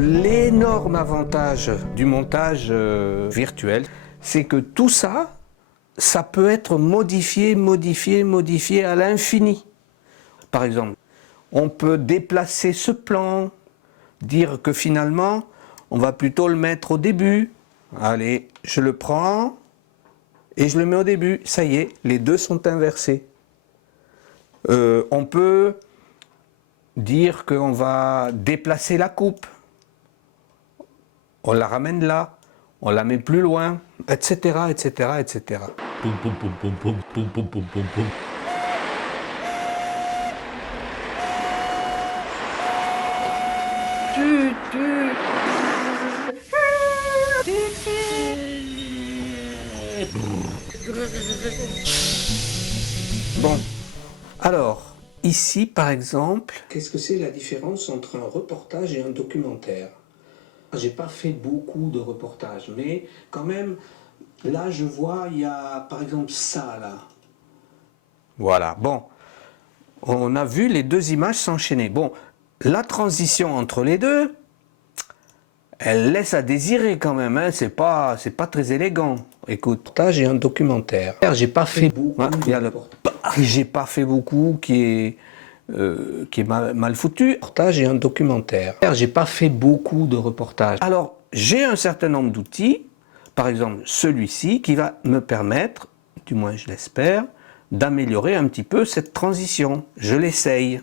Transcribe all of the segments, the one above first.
L'énorme avantage du montage virtuel, c'est que tout ça, ça peut être modifié à l'infini. Par exemple, on peut déplacer ce plan, dire que finalement, on va plutôt le mettre au début. Allez, je le prends et je le mets au début. Ça y est, les deux sont inversés. On peut dire qu'on va déplacer la coupe. On la ramène là, on la met plus loin, etc., etc., etc. Poum, poum, poum, poum, poum, poum, poum, poum, poum, poum. Bon, alors, ici par exemple, qu'est-ce que c'est la différence entre un reportage et un documentaire? J'ai pas fait beaucoup de reportages, mais quand même, là je vois, il y a par exemple ça là. Voilà, bon, on a vu les deux images s'enchaîner. Bon, la transition entre les deux, elle laisse à désirer quand même, hein. C'est pas très élégant. Écoute, là j'ai un documentaire. J'ai pas fait beaucoup. J'ai pas fait beaucoup qui est mal foutu. Reportage et un documentaire. J'ai pas fait beaucoup de reportages. Alors j'ai un certain nombre d'outils, par exemple celui-ci qui va me permettre, du moins je l'espère, d'améliorer un petit peu cette transition. Je l'essaye.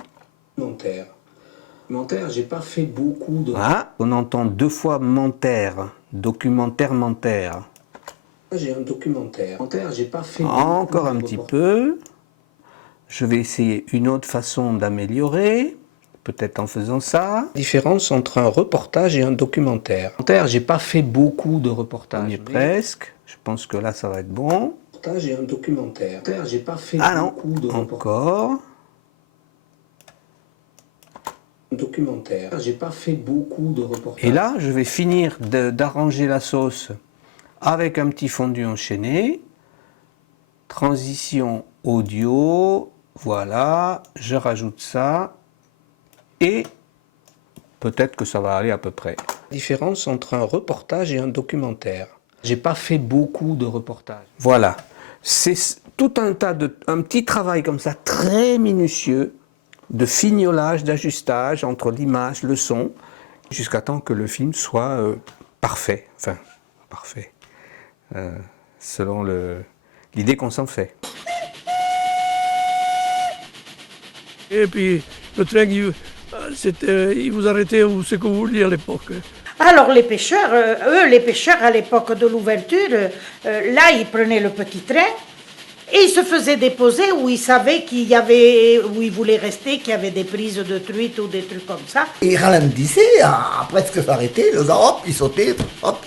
Documentaire, j'ai pas fait beaucoup de... Ah, on entend deux fois mentaire, documentaire. J'ai un documentaire. J'ai pas fait encore un petit peu. Je vais essayer une autre façon d'améliorer, peut-être en faisant ça. Différence entre un reportage et un documentaire. J'ai pas fait beaucoup de reportages. On y est presque. Je pense que là, ça va être bon. Reportage et un documentaire. J'ai pas fait beaucoup de reportages. Encore. Documentaire. J'ai pas fait beaucoup de reportages. Et là, je vais finir d'arranger la sauce avec un petit fondu enchaîné. Transition audio. Voilà, je rajoute ça. Et peut-être que ça va aller à peu près. Différence entre un reportage et un documentaire. J'ai pas fait beaucoup de reportages. Voilà, c'est tout un petit travail comme ça, très minutieux, de fignolage, d'ajustage entre l'image, le son, jusqu'à temps que le film soit parfait. Enfin, parfait. Selon l'idée qu'on s'en fait. Et puis le train, il vous arrêtait où c'est que vous vouliez à l'époque. Alors les pêcheurs, les pêcheurs à l'époque de l'ouverture, là ils prenaient le petit train et ils se faisaient déposer où ils savaient où ils voulaient rester, qu'il y avait des prises de truites ou des trucs comme ça. Ils ralentissaient, à presque s'arrêter, le gars hop, il sautait, hop.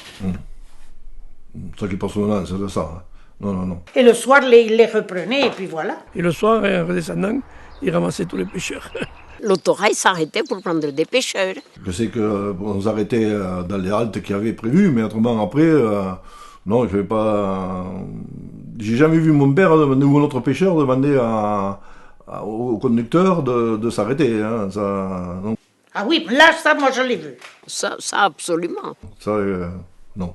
Ça qui passe maintenant, c'est de ça. Hein. Non. Et le soir, ils les reprenaient et puis voilà. Et le soir, en redescendant, ils ramassaient tous les pêcheurs. L'autorail s'arrêtait pour prendre des pêcheurs. Je sais qu'on s'arrêtait dans les haltes qu'il y avait prévues, mais autrement après, non, je vais pas... J'ai jamais vu mon père ou un autre pêcheur demander au conducteur de s'arrêter. Hein, ça, non. Ah oui, là, ça, moi je l'ai vu. Ça absolument. Ça, non.